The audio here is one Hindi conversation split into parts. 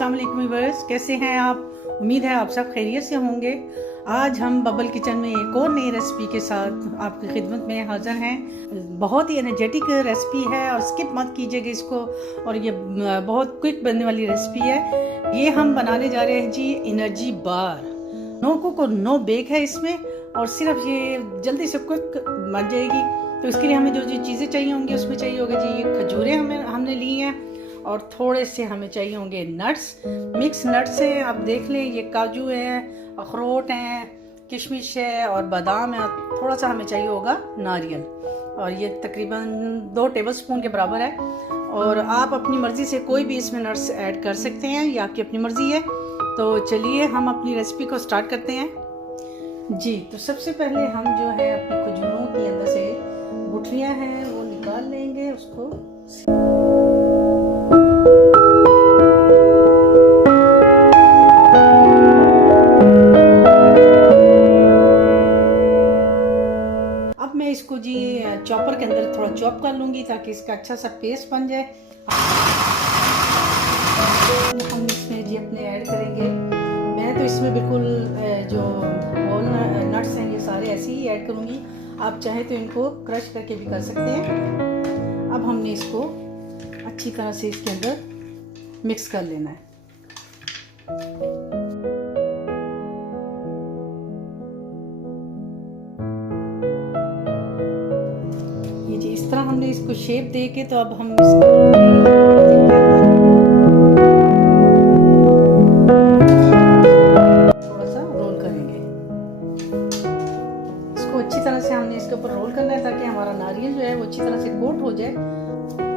अस्सलाम वालेकुम व्यूअर्स, कैसे हैं आप? उम्मीद है आप सब खैरियत से होंगे। आज हम बबल किचन में एक और नई रेसिपी के साथ आपकी खिदमत में हाज़िर हैं। बहुत ही एनर्जेटिक रेसिपी है और स्किप मत कीजिएगा इसको। और ये बहुत क्विक बनने वाली रेसिपी है। ये हम बनाने जा रहे हैं जी एनर्जी बार। नो कुक और नो बेक है इसमें, और सिर्फ ये जल्दी से क्विक बन जाएगी। तो इसके लिए हमें जो जो चीज़ें चाहिए होंगी उसमें चाहिए होगा जी, ये खजूरें हमने ली हैं, और थोड़े से हमें चाहिए होंगे नट्स, मिक्स नट्स हैं। आप देख लें, ये काजू हैं, अखरोट हैं, किशमिश है और बादाम है। थोड़ा सा हमें चाहिए होगा नारियल, और ये तकरीबन 2 टेबलस्पून के बराबर है। और आप अपनी मर्ज़ी से कोई भी इसमें नट्स ऐड कर सकते हैं, ये आपकी अपनी मर्ज़ी है। तो चलिए हम अपनी रेसिपी को स्टार्ट करते हैं जी। तो सबसे पहले हम जो है अपनी खजूरों के अंदर से गुठलियाँ हैं वो निकाल लेंगे उसको। अब मैं इसको जी चॉपर के अंदर थोड़ा चॉप कर लूँगी ताकि इसका अच्छा सा पेस्ट बन जाए। हम इसमें जी अपने ऐड करेंगे। मैं तो इसमें बिल्कुल जो होल नट्स हैं ये सारे ऐसे ही ऐड करूँगी। आप चाहे तो इनको क्रश करके भी कर सकते हैं। अब हमने इसको अच्छी तरह से इसके अंदर मिक्स कर लेना है। ये जी इस तरह हमने इसको शेप दे के, तो अब हम इसको थोड़ा सा रोल करेंगे। इसको अच्छी तरह से हमने इसके ऊपर रोल करना है ताकि हमारा नारियल जो है वो अच्छी तरह से कोट हो जाए।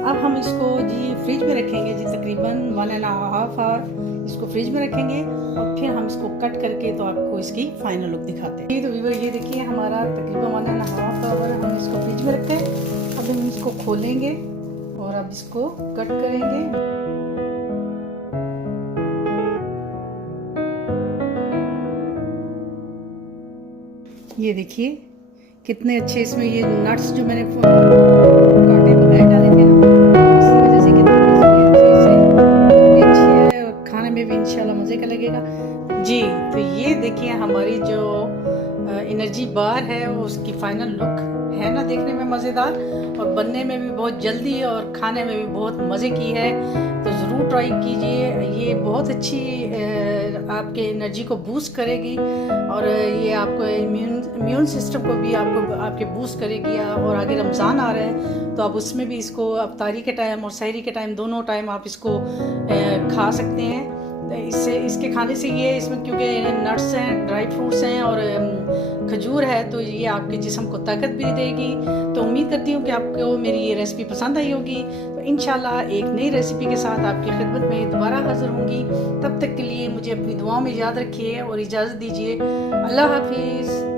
अब हम इसको जी फ्रिज में रखेंगे जी, तकरीबन 1.5 आवर इसको फ्रिज में रखेंगे, और फिर हम इसको कट करके तो आपको इसकी फाइनल लुक दिखाते हैं। तो व्यूअर ये देखिए, हमारा तकरीबन 1.5 आवर हम इसको फ्रिज में रखते हैं। अब हम इसको खोलेंगे और अब इसको कट करेंगे। ये देखिए कितने अच्छे इसमें ये नट्स जो मैंने काटे बगैर डाले थे ना, इसकी वजह से कितने अच्छे है, और खाने में भी इंशाल्लाह मज़े का लगेगा जी। तो ये देखिए हमारी जो एनर्जी बार है वो उसकी फाइनल लुक है ना, देखने में मज़ेदार और बनने में भी बहुत जल्दी और खाने में भी बहुत मज़े की है। तो ज़रूर ट्राई कीजिए। ये बहुत अच्छी आपके एनर्जी को बूस्ट करेगी, और ये आपको इम्यून सिस्टम को भी आपके बूस्ट करेगी। और आगे रमज़ान आ रहा है तो आप उसमें भी इसको अफ्तारी के टाइम और सहरी के टाइम दोनों टाइम आप इसको खा सकते हैं। इससे इसके खाने से ये इसमें क्योंकि नट्स हैं, ड्राई फ्रूट्स हैं और खजूर है, तो ये आपके जिस्म को ताकत भी देगी। तो उम्मीद करती हूँ कि आपको मेरी ये रेसिपी पसंद आई होगी। तो इंशाल्लाह एक नई रेसिपी के साथ आपकी खिदमत में दोबारा हाज़िर होंगी। तब तक के लिए मुझे अपनी दुआओं में याद रखिए और इजाज़त दीजिए। अल्लाह हाफिज़।